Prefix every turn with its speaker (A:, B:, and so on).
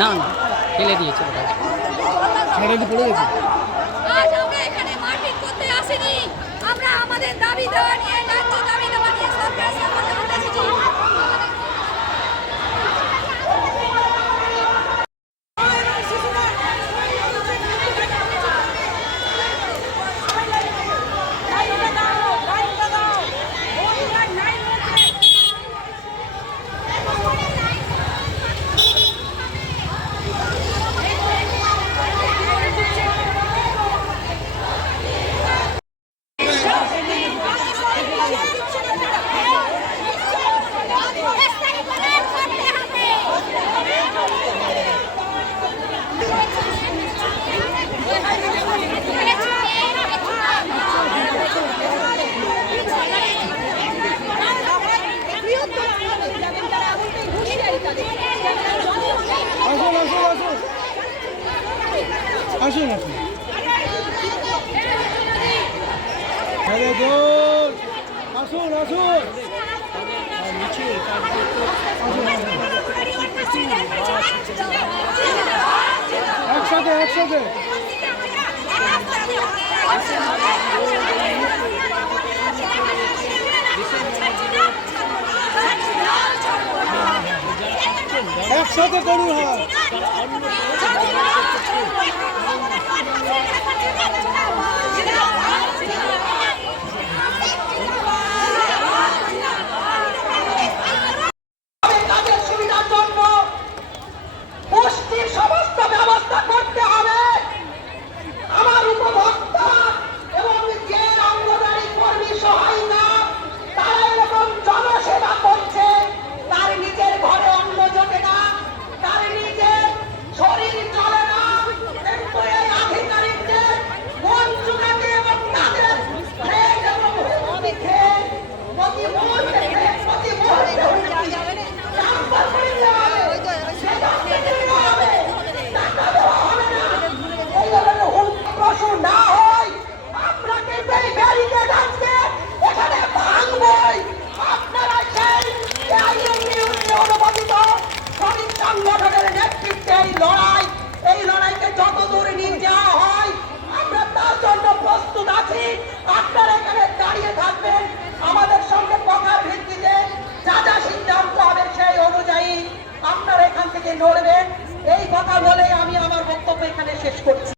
A: না না ফেলে দিয়েছে ওটা।
B: সাইকেলটি পড়ে গেছে?
C: আজ আমরা এখানে মারপিট করতে আসিনি। আমরা আমাদের দাবি দাওয়া নিয়ে
B: আসুন আসুন আরে গোল। আসুন আসুন। একসাথে একসাথে। একসাথে করুন হ্যাঁ।
D: প্রস্তুত আছি। আপনারা এখানে দাঁড়িয়ে থাকবেন। আমাদের সঙ্গে কথার ভিত্তিতে যা যা সিদ্ধান্ত হবে সেই অনুযায়ী আপনারা এখান থেকে লড়বেন এই কথা বলে আমি আমার বক্তব্য এখানে শেষ করছি।